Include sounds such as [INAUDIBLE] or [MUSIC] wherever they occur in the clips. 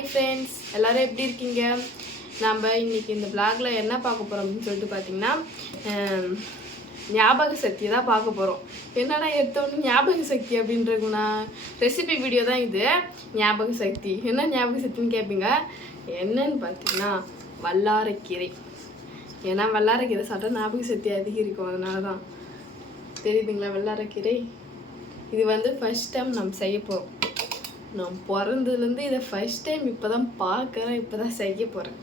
Hi friends எல்லாரும் எப்படி இருக்கீங்க? நம்ம இன்றைக்கி இந்த பிளாகில் என்ன பார்க்க போகிறோம் அப்படின்னு சொல்லிட்டு பார்த்தீங்கன்னா ஞாபக சக்தி தான் பார்க்க போகிறோம் என்னடா எடுத்தோன்னு ஞாபக சக்தி அப்படின்றதுனா ரெசிபி வீடியோ தான் இது. ஞாபக சக்தி. என்ன ஞாபக சக்தின்னு கேட்பீங்க என்னன்னு பார்த்தீங்கன்னா வல்லாரக்கீரை. ஏன்னா வல்லாரக்கீரை சாப்பிட்டா ஞாபக சக்தி அதிகரிக்கும் அதனால தான் தெரியுதுங்களா வல்லாரக்கீரை? இது வந்து ஃபஸ்ட் டைம் நம்ம செய்ய போகிறோம் நான் பிறந்ததுலேருந்து இதை ஃபஸ்ட் டைம் இப்போ தான் பார்க்குறேன் இப்போ தான் செய்ய போகிறேன்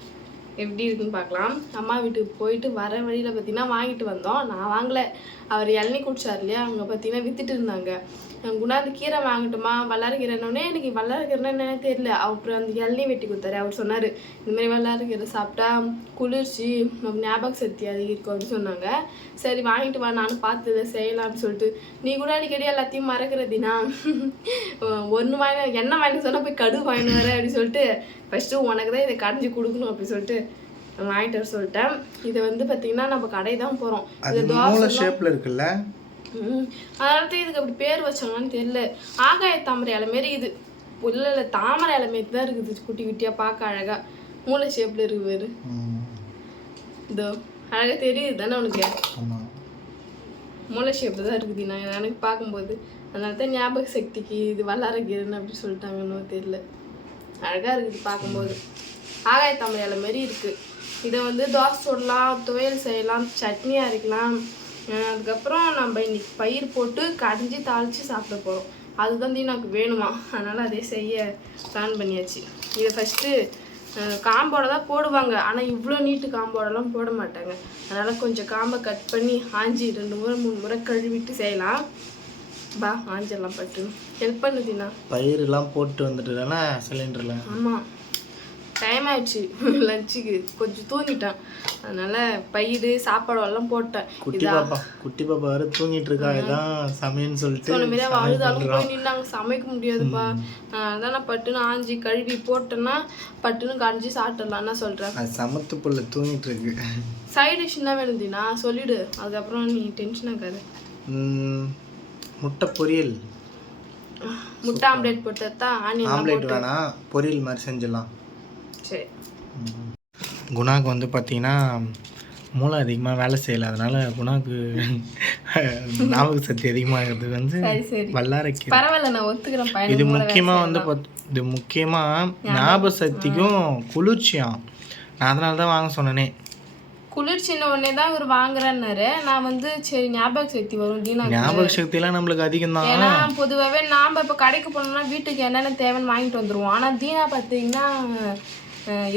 எப்படி இருக்குன்னு பார்க்கலாம். அம்மா வீட்டுக்கு போயிட்டு வர வழியில் பார்த்தீங்கன்னா வாங்கிட்டு வந்தோம். நான் வாங்கலை. அவர் இளநீ குடிச்சார் இல்லையா? அவங்க பார்த்தீங்கன்னா வித்துட்டு இருந்தாங்க. நான் குணாந்து கீரை வாங்கட்டுமா? வல்லாரக்கீரைன்னொடனே எனக்கு வல்லாரக்கீரைன்னா என்னன்னு தெரியல. அப்புறம் அந்த இளநீ வெட்டி கொடுத்தாரு. அவர் சொன்னார் இந்த மாதிரி வல்லாரக்கீரை சாப்பிட்டா குளிர்ச்சி நம்ம ஞாபக சக்தி அதிகரிக்கும் அப்படின்னு சொன்னாங்க. சரி வாங்கிட்டு வா நானும் பார்த்து இதை செய்யலாம் அப்படின்னு சொல்லிட்டு. நீ கூட அடிக்கடி எல்லாத்தையும் மறக்கிறதினா [LAUGHS] ஒன்று வாங்கி என்ன வாங்கி சொன்னால் போய் கடுகு வாங்கிட்டு வர அப்படின்னு சொல்லிட்டு ஃபஸ்ட்டு உனக்கு தான் இதை கடைஞ்சி கொடுக்கணும் அப்படின்னு சொல்லிட்டு வாங்கிட்டு வர சொல்லிட்டேன். இதை வந்து பார்த்தீங்கன்னா நம்ம கடை தான் போகிறோம் அது மூளை ஷேப்ல இருக்குல்ல? தான் இதுக்கு அப்படி பேர் வச்சாங்கன்னு தெரியல. ஆகாய தாமரை இலை மாரி இது. இல்லை இல்லை தாமரை இலை மாரி தான் இருக்குது. குட்டி குட்டியாக பார்க்க அழகா. மூளை ஷேப்பில் இருக்கு பேர். இதோ அழகாக தெரியுது தானே உனக்கு? மூளை ஷேப்பில் தான் இருக்குது. நான் எனக்கு பார்க்கும்போது. அதனால தான் ஞாபக சக்திக்கு இது வல்லாரக்கீரைன்னு அப்படி சொல்லிட்டாங்கன்னு தெரியல. அழகாக இருக்குது பார்க்கும்போது. ஆகாய தாமரை இலை மாரி இருக்குது இதை வந்து தோசை சுடலாம் துவையல் செய்யலாம் சட்னி அரைக்கலாம். அதுக்கப்புறம் நம்ம இன்னைக்கு பயிர் போட்டு கடைஞ்சி தாளித்து சாப்பிட போகிறோம் அதுதான் தீனாக்கு வேணுமா? அதனால் அதே செய்ய பிளான் பண்ணியாச்சு. இதை ஃபஸ்ட்டு காம்போட தான் போடுவாங்க. ஆனால் இவ்வளோ நீட்டு காம்போடலாம் போட மாட்டாங்க. அதனால் கொஞ்சம் காம்பை கட் பண்ணி ஆஞ்சி ரெண்டு முறை மூணு முறை கழுவிட்டு செய்யலாம். பா ஆஞ்சிடலாம் பட்டு ஹெல்ப் பண்ணுதுண்ணா பயிரெல்லாம் போட்டு வந்துட்டுனா சிலிண்டர்ல ஆமாம் டைம் ஆயிடுச்சு. லஞ்சுக்கு கொஞ்சம் தூங்கிட்டேன். அதனால பயிர் சாப்பாடு எல்லாம் போட்டேன். குட்டி பாப்பா. குட்டி பாப்பா வேற தூங்கிட்டு இருக்கா. இதான் சமையல்னு சொல்லிட்டு சொன்ன அவள் அழுதாலும் போய் நின்னாங்க. சமைக்க முடியாதுப்பா. அதான் நான் பட்டுன்னு ஆஞ்சி கழுவி போட்டேன்னா பட்டுன்னு கடைஞ்சி சாப்பிட்டுடலாம் என்ன சொல்கிறேன் அது சமத்து புள்ள தூங்கிட்டு இருக்கு. சைட் டிஷ் என்ன வேணுதுண்ணா சொல்லிடு. அதுக்கப்புறம் நீ டென்ஷன் ஆகாது. ம், முட்டை பொரியல். முட்டை ஆம்லேட் போட்டு தான் ஆனியன் ஆம்லேட் வேணாம். பொரியல் மாதிரி செஞ்சிடலாம். ம். குணாக்கு வந்து பார்த்தீங்கன்னா மூளை அதிகமாக வேலை செய்யலை. அதனால குணாக்கு ஞாபக சக்தி அதிகமாகிறது வந்து வல்லாரைக்கீரை பரவாயில்ல நான் ஒத்துக்கிறேன். இது முக்கியமாக வந்து பாத்- இது முக்கியமாக ஞாபக சக்திக்கும் குளிர்ச்சியாம். நான் அதனால தான் வாங்க சொன்னனே. குளிர்ச்சின்ன உடனே தான் இவர் வாங்குறேன்னாரு. நான் வந்து சரி ஞாபக சக்தி வரும் ஞாபக சக்திலாம் நம்மளுக்கு அதிகம் தான். ஏன்னா பொதுவாகவே நாம் இப்போ கடைக்கு போனோம்னா வீட்டுக்கு என்னென்ன தேவைன்னு வாங்கிட்டு வந்துருவோம். ஆனால் தீனா பார்த்தீங்கன்னா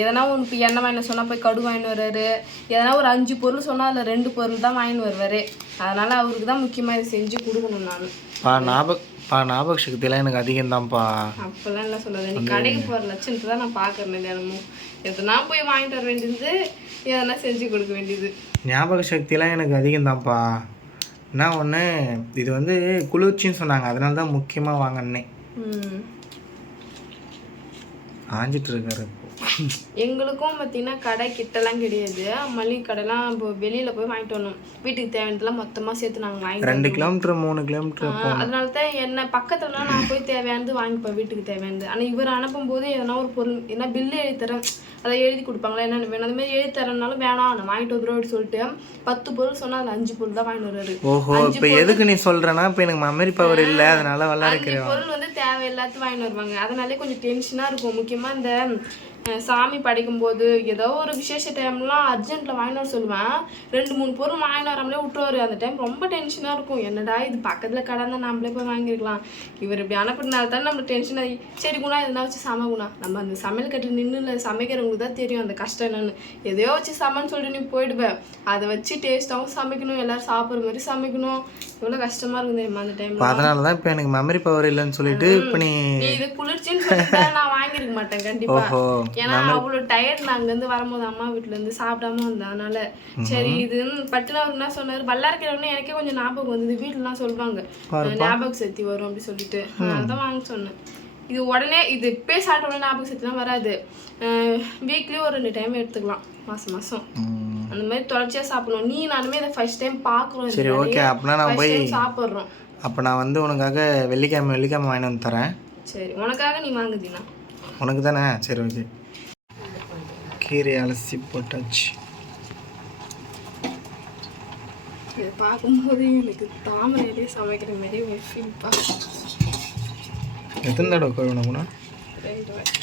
எதனா இப்போ எண்ணெய் வாங்கிட்டு சொன்னால் போய் கடு வாங்கிட்டு வர்றாரு. எதனா ஒரு அஞ்சு பொருள் சொன்னால் அதில் ரெண்டு பொருள் தான் வாங்கிட்டு வருவார். அதனால் அவருக்கு தான் முக்கியமாக இதை செஞ்சு கொடுக்கணும் நான். பா ஞாபக பா ஞாபக சக்தியெல்லாம் எனக்கு அதிகம் தான்ப்பா. அப்போல்லாம் என்ன சொல்லாது நீ கடைக்கு போகிற லட்சணத்தை தான் நான் பார்க்குறேன் தினமும். எதனா போய் வாங்கிட்டு வர வேண்டியது எதனா செஞ்சு கொடுக்க வேண்டியது. ஞாபக சக்தியெல்லாம் எனக்கு அதிகம் தான்ப்பா. என்ன ஒன்று இது வந்து குளிர்ச்சின்னு சொன்னாங்க. அதனால தான் முக்கியமாக வாங்கினேன். ஆஞ்சிட்டு இருக்காரு. எங்களுக்கும் பார்த்தீங்கன்னா கடை கிட்டலாம் கிடையாது. மளிகை கடைலாம் இப்போ வெளியில் போய் வாங்கிட்டு வரணும். வீட்டுக்கு தேவையானதெல்லாம் மொத்தமாக சேர்த்து நாங்கள் வாங்கிட்டு ரெண்டு கிலோமீட்டர் மூணு கிலோமீட்டர் அதனால தான் என்ன பக்கத்துலலாம் நான் போய் தேவையானது வாங்கிப்பேன் வீட்டுக்கு தேவையானது. ஆனால் இவர் அனுப்பும்போது எதனா ஒரு பொருள் என்ன பில்லு எழுதி தரேன். அதை எழுதி கொடுப்பாங்களா என்னென்ன வேணும். அந்த மாதிரி எழுதி தரேன்னாலும் வேணாம். நான் வாங்கிட்டு வந்துடும் அப்படின்னு சொல்லிட்டு பத்து பொருள் சொன்னால் அதில் அஞ்சு பொருள் தான் வாங்கிட்டு வருவாரு. ஓஹோ இப்போ எதுக்கு நீ சொல்கிறேன்னா இப்போ எனக்கு மெமரி பவர் இல்லை அதனால வல்லாரைக்கீரை பொருள் வந்து தேவை எல்லாத்தையும் வாங்கிட்டு வருவாங்க. அதனாலே கொஞ்சம் டென்ஷனாக இருக்கும். முக்கியமாக இந்த சாமி படைக்கும் போது ஏதோ ஒரு விசேஷ டைம்லாம் அர்ஜென்ட்டில் வாங்கிட்டு வர சொல்லுவேன். ரெண்டு மூணு பொருள் வாங்கிட்டு வராமலே விட்டுருவாரு. அந்த டைம் ரொம்ப டென்ஷனாக இருக்கும். என்னடா இது பக்கத்தில் கடை நம்மளே போய் வாங்கிருக்கலாம். இவர் இப்படி அனுப்புறதுனால தான் நம்மளுக்கு டென்ஷன் ஆகி. சரி குணா எதனா வச்சு சம குணா. நம்ம அந்த சமையல் கட்டு நின்று சமைக்கிறவங்களுக்கு தான் தெரியும் அந்த கஷ்டம் என்னன்னு. எதையோ வச்சு சமைன்னு சொல்லிட்டு நீ போயிடுவேன். அதை வச்சு டேஸ்ட்டாகவும் சமைக்கணும். எல்லாரும் சாப்பிட்ற மாதிரி சமைக்கணும். எவ்வளோ கஷ்டமாக இருக்கும் தெரியுமா அந்த டைம் அதனால தான் இப்போ எனக்கு மெமரி பவர் இல்லைன்னு சொல்லிட்டு இப்போ நீ இது குளிர்ச்சின்னு சொல்லிட்டு நான் வாங்கியிருக்க மாட்டேன் கண்டிப்பா. ஓஹோ. ஏன்னா அவ்வளவு டயர்ட் நான் அங்க இருந்து வரும்போது அம்மா வீட்ல இருந்து சாப்பிடாம வந்தேன் அதனால சரி இது பட்டுனா அவர் என்ன சொன்னாரு? பல்லாரிக்கிறவனே எனக்கே கொஞ்சம் ஞாபகம் வந்தது வீட்டுலாம் சொல்லுவாங்க ஞாபக சக்தி வரும் அப்படி சொல்லிட்டு. அதான் வாங்க சொன்னேன். இது உடனே இது இப்பே சாப்பிட்ட உடனே ஞாபக சக்திலாம் வராது. வீக்லி ஒரு ரெண்டு டைம் எடுத்துக்கலாம். மாசம் மாசம். ம். அந்த மாதிரி தொடர்ச்சியா சாப்பிடணும். நீ நானுமே இதை ஃபர்ஸ்ட் டைம் பார்க்குறோம் சரி ஓகே அப்படின்னா நான் போய் சாப்பிட்றோம். அப்போ நான் வந்து உனக்காக வெள்ளிக்கிழமை வெள்ளிக்கிழமை வாங்கிட்டு வந்து தரேன். சரி உனக்காக நீ வாங்குதீனா உனக்கு தானே? சரி ஓகே கீரை அலசி போட்டாச்சு. இதை பார்க்கும்போது எனக்கு தாமரையிலே சமைக்கிற மாதிரி ஒரு ஃபீல் எத்தனை தடவை கழுவணும் குணா ரெண்டு வாட்டி.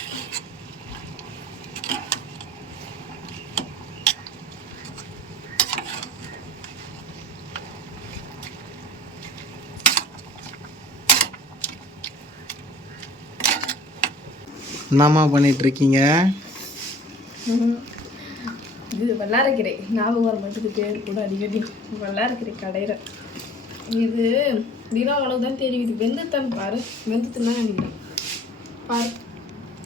என்னம்மா பண்ணிட்டு இருக்கீங்க? இது வல்லாரக்கீரை. ஞாபகம் வர மாட்டுக்கு பேர் கூட அடிக்கடி. வல்லாரக்கீரை கடையிற இது தினா அளவு தான் இது வெந்துத்தான் பாரு. தான் நினைக்கிறேன் பாரு.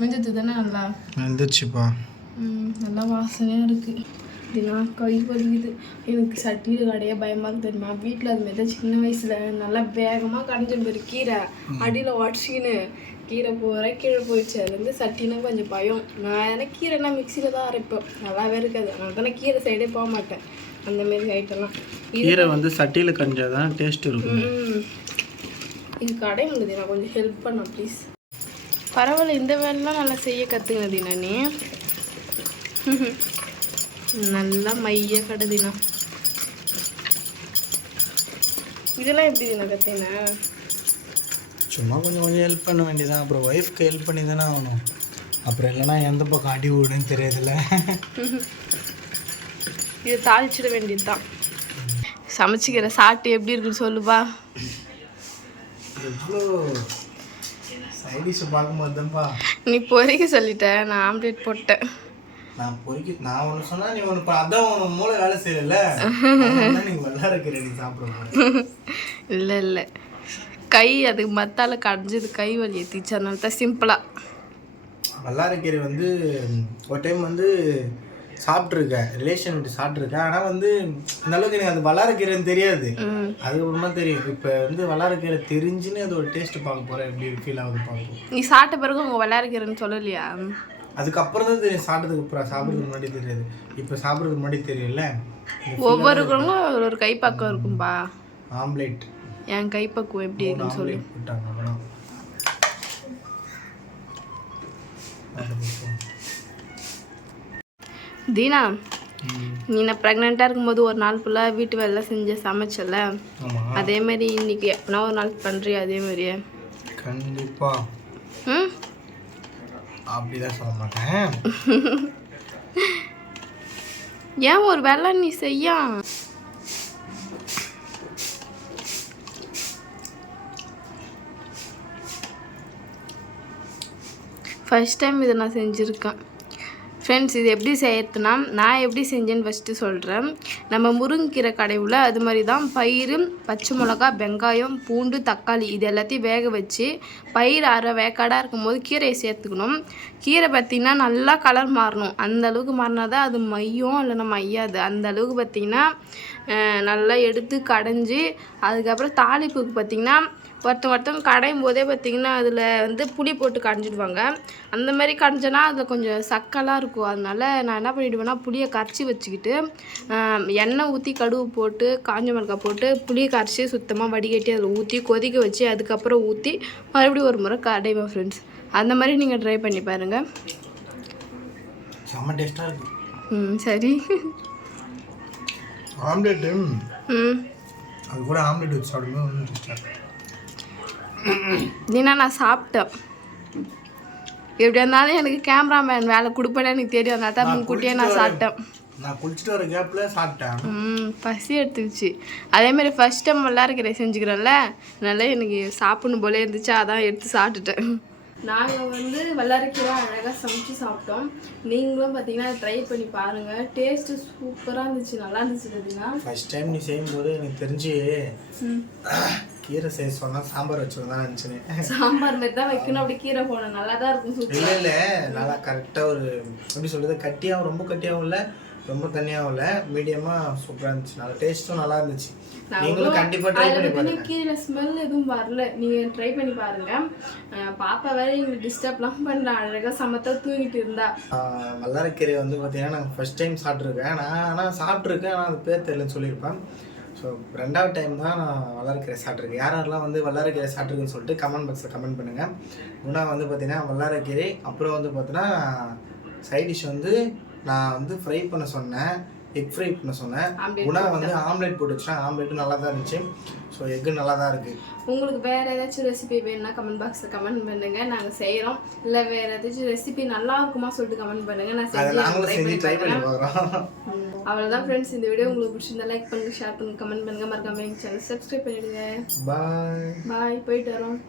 வெந்துட்டு தானே நல்லா வந்துச்சுப்பா நல்லா வாசனையாக இருக்குது தினா கை வலிக்குது. எனக்கு சட்டியில் கடைய பயமாக இருக்கு தெரியுமா? வீட்டில் அது மாதிரி சின்ன வயசில். நல்லா வேகமாக கடைஞ்சி போயிரு கீரை அடியில் உடச்சிக்கின்னு. கீரை போகிற கீழே போயிடுச்சு. அதுலேருந்து சட்டினா கொஞ்சம் பயம். நான் எனக்கு கீரைனா மிக்சியில் தான் அரைப்பேன். நல்லாவே இருக்காது அதனால தான் கீரை சைடே போக மாட்டேன். அந்த மாதிரி ஐட்டம்லாம் கீரை வந்து சட்டியில் கஞ்சாதான் டேஸ்ட் இருக்கும். இது கடை முடியுது நான் கொஞ்சம் ஹெல்ப் பண்ண ப்ளீஸ் பரவாயில்ல இந்த வேலைலாம் நல்லா செய்ய கற்றுக்கினது தினா நீ? நல்லா மைய கடை தினா. இதெல்லாம் எப்படி தினா கற்றுக்கின சும்மா கொஞ்சம் கொஞ்சம் ஹெல்ப் பண்ண வேண்டியதான் அப்புறம் ஒய்ஃப்க்கு ஹெல்ப் பண்ணி தானே ஆகணும். அப்புறம் இல்லைன்னா எந்த பக்கம் அடி விடுன்னு தெரியாதுல்ல. [LAUGHS] இது தாளிச்சிட வேண்டியது தான் சமைச்சிக்கிற சாப்பிட்டு எப்படி இருக்குன்னு சொல்லுப்பா. நீ பொறிக்க சொல்லிட்ட நான் ஆம்லேட் போட்டேன். நான் பொறிக்க நான் ஒன்று சொன்னா நீ ஒன்று அதான் உன் மூளை வேலை செய்யல நீ வல்லாரக்கீரை நீ சாப்பிட போற [LAUGHS] இல்லை இல்லை. கை அதுக்கு மத்தால கடைஞ்சது கை வலி ஏற்றிச்சு அதனால தான் சிம்பிளாக வல்லாரக்கீரை வந்து ஒரு டைம் வந்து சாப்பிட்ருக்கேன் ரிலேஷன் சாப்பிட்ருக்கேன் ஆனால் வந்து இந்த அளவுக்கு எனக்கு அது வல்லாரக்கீரைன்னு தெரியாது. அதுக்கப்புறமா தெரியும். இப்போ வந்து வல்லாரக்கீரை தெரிஞ்சுன்னு அதோட டேஸ்ட் பார்க்க போகிறேன் எப்படி ஃபீல் ஆகுது பார்ப்போம். நீ சாப்பிட்ட பிறகு உங்க விளையாடுக்கிறேன்னு சொல்லலையா? அதுக்கப்புறம் தான் தெரியும். சாப்பிட்டதுக்கு அப்புறம் சாப்பிட்றதுக்கு முன்னாடி தெரியாது. இப்போ சாப்பிட்றதுக்கு முன்னாடி தெரியும்ல. ஒவ்வொருக்கிறவங்களும் ஒரு ஒரு கைப்பக்கம் இருக்கும்பா. ஆம்லேட். என் கைப்பக்குவம் எப்படி இருக்குன்னு சொல்லு. தீனா. நீ நான் ப்ரெக்னெண்ட்டாக இருக்கும்போது ஒரு நாள் ஃபுல்லாக வீட்டு வேலை செஞ்சு சமைச்சல மாதிரி இன்னைக்கு எப்பனா ஒரு நாள் பண்ணுறியா அதே மாதிரியே? கண்டிப்பா. ம்? அப்படிதான் சொல்ல மாட்டேன். ஏன் ஒரு வேலை நீ செய்யா? ஃபர்ஸ்ட் டைம் இதை நான் செஞ்சுருக்கேன். ஃப்ரெண்ட்ஸ் இது எப்படி செய்யறதுனா நான் எப்படி செஞ்சேன்னு ஃபஸ்ட்டு சொல்கிறேன் நம்ம முருங்கீரை கடைவில் அது மாதிரி தான் பயிறு பச்சை மிளகா வெங்காயம் பூண்டு தக்காளி இது எல்லாத்தையும் வேக வச்சு பயிர் அரை வேக்காடாக இருக்கும்போது கீரையை சேர்த்துக்கணும். கீரை பார்த்திங்கன்னா நல்லா கலர் மாறணும். அந்த அளவுக்கு மாறினா தான் அது மையம் இல்லைன்னா மையாது. அந்த அளவுக்கு பார்த்திங்கன்னா நல்லா எடுத்து கடைஞ்சி அதுக்கப்புறம் தாளிப்புக்கு பார்த்திங்கன்னா ஒருத்தன் ஒருத்தவங்க கடையும் போதே பார்த்திங்கன்னா அதில் வந்து புளி போட்டு கடைஞ்சிடுவாங்க அந்த மாதிரி கடைஞ்சனா அதில் கொஞ்சம் சக்கெல்லாம் இருக்கும். அதனால நான் என்ன பண்ணிவிடுவேன்னா புளியை கரைச்சி வச்சுக்கிட்டு எண்ணெய் ஊற்றி கடுகு போட்டு காஞ்ச மிளகாய் போட்டு புளியை கரைச்சி சுத்தமாக வடிகட்டி அதில் ஊற்றி கொதிக்க வச்சு அதுக்கப்புறம் ஊற்றி மறுபடியும் ஒரு முறை கடைவேன் ஃப்ரெண்ட்ஸ் அந்த மாதிரி நீங்கள் ட்ரை பண்ணி பாருங்கள் செம்ம டேஸ்ட்டாக இருக்கு. ம் சரி. ஆம்லேட்டு. ம். அது கூட ஆம்லேட் வச்சு சாப்பிடும்போது ஒன்றும் டேஸ்ட்டாக இருக்கு. தினா நான் சாப்பிட்டேன். எப்படி இருந்தாலும் எனக்கு கேமராமேன் வேலை கொடுப்பேன்னு எனக்கு தெரியும். அதனால தான் முன்கூட்டியே நான் சாப்பிட்டேன். நான் குளிச்சுட்டு வர கேப்பில் சாப்பிட்டேன். ம் பசி எடுத்துக்கிச்சு அதேமாரி ஃபஸ்ட் டைம் வல்லாரக்கீரை செஞ்சுக்கிறேன்ல அதனால எனக்கு சாப்பிடணும் போல இருந்துச்சு. அதான் எடுத்து சாப்பிட்டுட்டேன். நாங்கள் வந்து வல்லாரக்கீரை அழகாக சமைச்சு சாப்பிட்டோம். நீங்களும் பார்த்தீங்கன்னா ட்ரை பண்ணி பாருங்கள் டேஸ்ட்டு சூப்பராக இருந்துச்சு. நல்லா இருந்துச்சு பார்த்தீங்கன்னா ஃபர்ஸ்ட் டைம் நீ செய்யும்போது எனக்கு தெரிஞ்சு கீரை செய்ய சொன்னால் சாம்பார் வச்சுருந்தான் நினச்சினேன் சாம்பார் மாதிரி தான் வைக்கணும். அப்படி கீரை போடணும். நல்லா தான் இருக்கும் சூப்பர் இல்லை இல்லை. நல்லா கரெக்டாக ஒரு எப்படி சொல்கிறது கட்டியாகவும் ரொம்ப கட்டியாகவும் இல்லை ரொம்ப தண்ணியாகவும் இல்லை. மீடியமாக சூப்பராக இருந்துச்சு. நல்லா டேஸ்ட்டும் நல்லா இருந்துச்சு. நீங்களும் கண்டிப்பாக ட்ரை பண்ணி பாருங்க. கீரை ஸ்மெல் எதுவும் வரல. நீங்கள் ட்ரை பண்ணி பாருங்க. பாப்பா வேற எங்களுக்கு டிஸ்டர்ப்லாம் பண்ணல அழகாக சமத்தா தூங்கிட்டு இருந்தா. வல்லாரக்கீரை வந்து பார்த்தீங்கன்னா நாங்கள் ஃபர்ஸ்ட் டைம் சாப்பிட்ருக்கேன் நான் ஆனால் சாப்பிட்ருக்கேன் ஆனால் அது பேர் தெரியலன்னு சொல்லியிருப்பேன். ஸோ ரெண்டாவது டைம் தான் நான் வல்லாரக்கீரை சாப்பிட்ருக்கேன் யார் யாரெல்லாம் வந்து வல்லாரக்கீரை சாப்பிட்ருக்குன்னு சொல்லிட்டு கமெண்ட் பாக்ஸில் கமெண்ட் பண்ணுங்கள் குணா வந்து பார்த்தீங்கன்னா வல்லாரக்கீரை அப்புறம் வந்து பார்த்தீங்கன்னா சைட் டிஷ் வந்து நான் வந்து ஃப்ரை பண்ண சொன்னேன். எக் ஃப்ரை பண்ண சொன்னேன். குணா வந்து ஆம்லேட் போட்டு வச்சேன் ஆம்லேட்டும் நல்லா தான் இருந்துச்சு. ஸோ எக்கு நல்லா தான் இருக்குது உங்களுக்கு வேற ஏதாச்சும் ரெசிபி வேணும்னா கமெண்ட் பாக்ஸில் கமெண்ட் பண்ணுங்க. நாங்கள் செய்கிறோம் இல்லை வேற ஏதாச்சும் ரெசிபி நல்லா இருக்குமா சொல்லிட்டு கமெண்ட் பண்ணுங்க. நான் நாங்களும் செஞ்சு ட்ரை பண்ணி. பார்க்குறோம் ம். அவ்வளவுதான் ஃப்ரெண்ட்ஸ் இந்த வீடியோ உங்களுக்கு பிடிச்சிருந்தா லைக் பண்ணுங்க ஷேர் பண்ணுங்க கமெண்ட் பண்ணுங்க. மறக்காம எங்கள் சேனல் சப்ஸ்கிரைப் பண்ணிடுங்க. பாய் பாய் போயிட்டு வரோம்.